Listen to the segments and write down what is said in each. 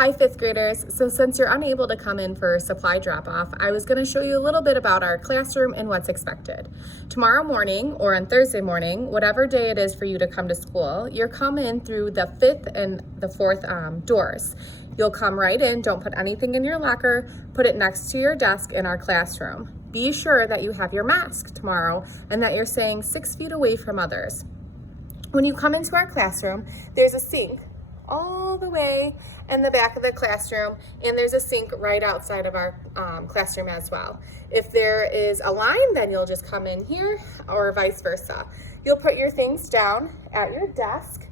Hi fifth graders. So since you're unable to come in for supply drop off, I was going to show you a little bit about our classroom and what's expected. Tomorrow morning or on Thursday morning, whatever day it is for you to come to school, you're coming in through the fifth and the fourth doors. You'll come right in, don't put anything in your locker, put it next to your desk in our classroom. Be sure that you have your mask tomorrow and that you're staying 6 feet away from others. When you come into our classroom, there's a sink all the way in the back of the classroom, and there's a sink right outside of our classroom as well. If there is a line, then you'll just come in here, or vice versa. You'll put your things down at your desk,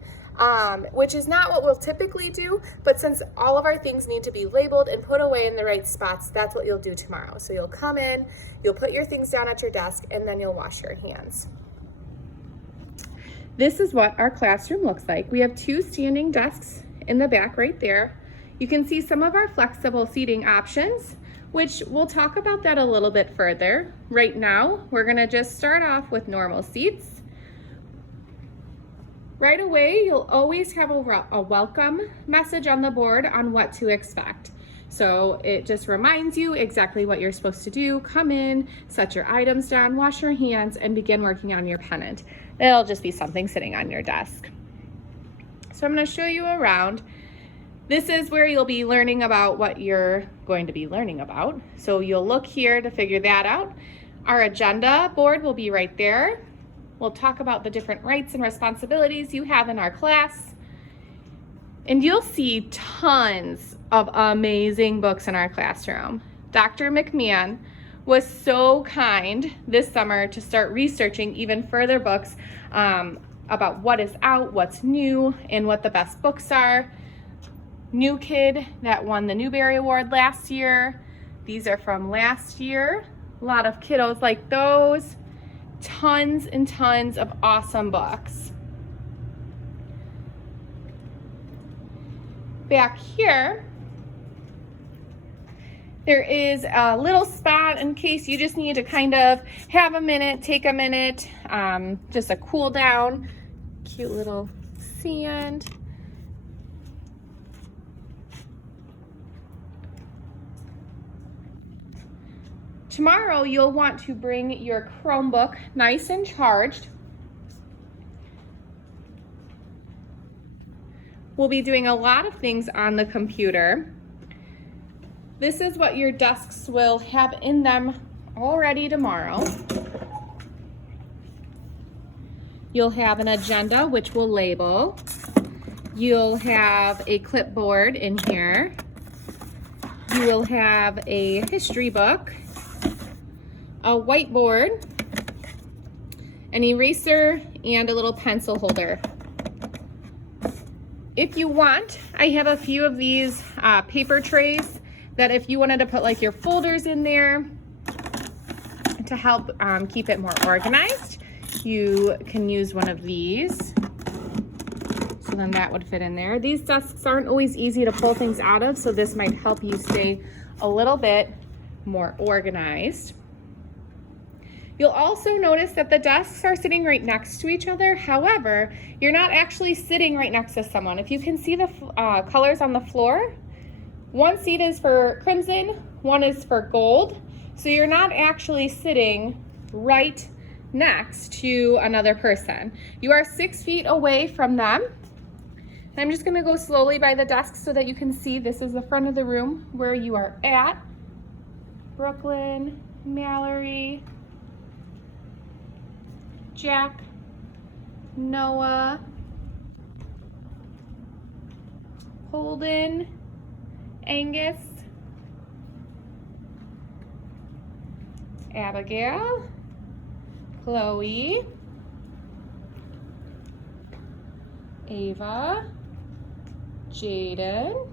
which is not what we'll typically do, but since all of our things need to be labeled and put away in the right spots, that's what you'll do tomorrow. So you'll come in, you'll put your things down at your desk, and then you'll wash your hands. This is what our classroom looks like. We have 2 standing desks in the back right there. You can see some of our flexible seating options, which we'll talk about that a little bit further. Right now, we're gonna just start off with normal seats. Right away, you'll always have a welcome message on the board on what to expect. So it just reminds you exactly what you're supposed to do. Come in, set your items down, wash your hands, and begin working on your pennant. It'll just be something sitting on your desk. So I'm going to show you around. This is where you'll be learning about what you're going to be learning about. So you'll look here to figure that out. Our agenda board will be right there. We'll talk about the different rights and responsibilities you have in our class. And you'll see tons of amazing books in our classroom. Dr. McMahon was so kind this summer to start researching even further books about what is out, what's new, and what the best books are. New Kid that won the Newbery Award last year. These are from last year. A lot of kiddos like those. Tons and tons of awesome books. Back here, there is a little spot in case you just need to kind of have a minute, take a minute, just a cool down. Cute little sand. Tomorrow, you'll want to bring your Chromebook nice and charged. We'll be doing a lot of things on the computer. This is what your desks will have in them already tomorrow. You'll have an agenda, which we'll label. You'll have a clipboard in here. You will have a history book, a whiteboard, an eraser, and a little pencil holder. If you want, I have a few of these paper trays that if you wanted to put like your folders in there to help keep it more organized, you can use one of these. So then that would fit in there. These desks aren't always easy to pull things out of, so this might help you stay a little bit more organized. You'll also notice that the desks are sitting right next to each other. However, you're not actually sitting right next to someone. If you can see the colors on the floor, one seat is for crimson, one is for gold. So you're not actually sitting right next to another person. You are 6 feet away from them. And I'm just gonna go slowly by the desks so that you can see this is the front of the room where you are at. Brooklyn, Mallory, Jack, Noah, Holden, Angus, Abigail, Chloe, Ava, Jaden,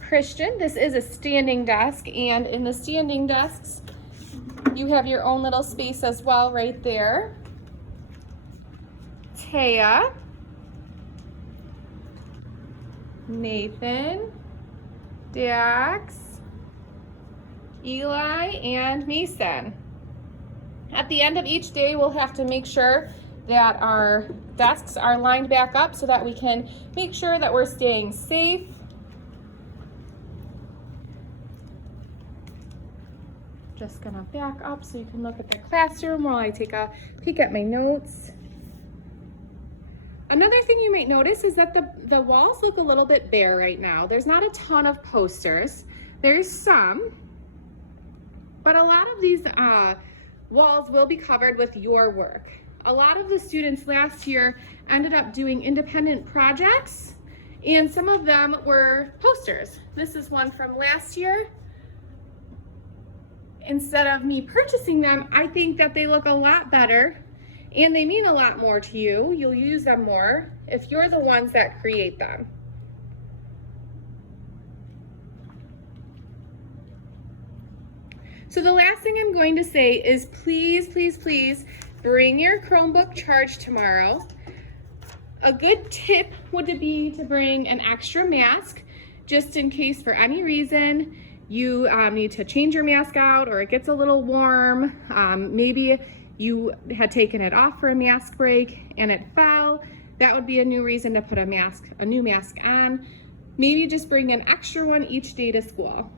Christian. This is a standing desk, and in the standing desks, you have your own little space as well right there. Taya, Nathan, Dax, Eli, and Mason. At the end of each day, we'll have to make sure that our desks are lined back up so that we can make sure that we're staying safe Just gonna back up so you can look at the classroom while I take a peek at my notes. Another thing you might notice is that the walls look a little bit bare right now. There's not a ton of posters. There's some, but a lot of these walls will be covered with your work. A lot of the students last year ended up doing independent projects, and some of them were posters. This is one from last year. Instead of me purchasing them, I think that they look a lot better and they mean a lot more to you. You'll use them more if you're the ones that create them. So the last thing I'm going to say is please, please, please bring your Chromebook charged tomorrow. A good tip would be to bring an extra mask just in case for any reason you need to change your mask out or it gets a little warm. Maybe you had taken it off for a mask break and it fell. That would be a new reason to put a new mask on. Maybe just bring an extra one each day to school.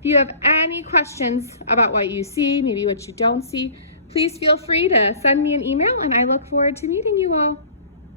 If you have any questions about what you see, maybe what you don't see, please feel free to send me an email and I look forward to meeting you all.